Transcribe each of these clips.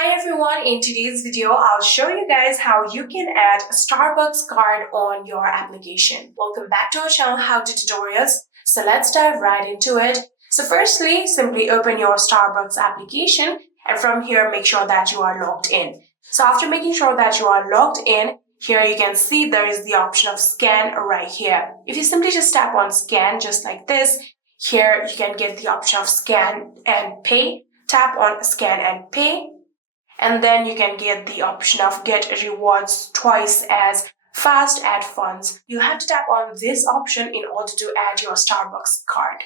Hi everyone, in today's video, I'll show you guys how you can add a Starbucks card on your application. Welcome back to our channel, How to Tutorials. So let's dive right into it. So firstly, simply open your Starbucks application and from here, make sure that you are logged in. So after making sure that you are logged in, here you can see there is the option of scan right here. If you simply just tap on scan just like this, here you can get the option of scan and pay. Tap on scan and pay. And then you can get the option of get rewards twice as fast add funds. You have to tap on this option in order to add your Starbucks card.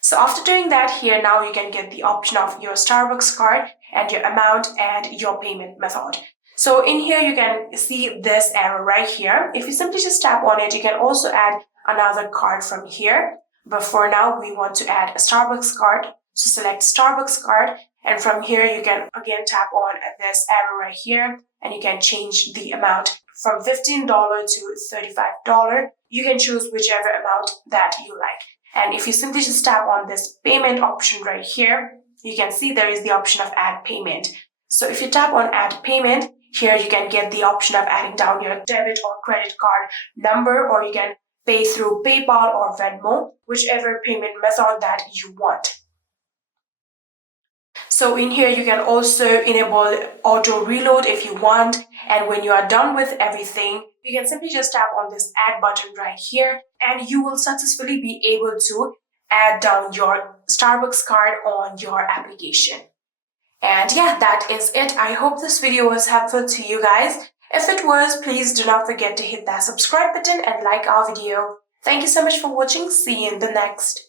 So after doing that, here now you can get the option of your Starbucks card and your amount and your payment method. So in here you can see this arrow right here. If you simply just tap on it, you can also add another card from here. But for now, we want to add a Starbucks card. So select Starbucks card. And from here, you can again tap on this arrow right here and you can change the amount from $15 to $35. You can choose whichever amount that you like. And if you simply just tap on this payment option right here, you can see there is the option of add payment. So if you tap on add payment, here you can get the option of adding down your debit or credit card number, or you can pay through PayPal or Venmo, whichever payment method that you want. So in here, you can also enable auto reload if you want. And when you are done with everything, you can simply just tap on this add button right here and you will successfully be able to add down your Starbucks card on your application. And yeah, that is it. I hope this video was helpful to you guys. If it was, please do not forget to hit that subscribe button and like our video. Thank you so much for watching. See you in the next.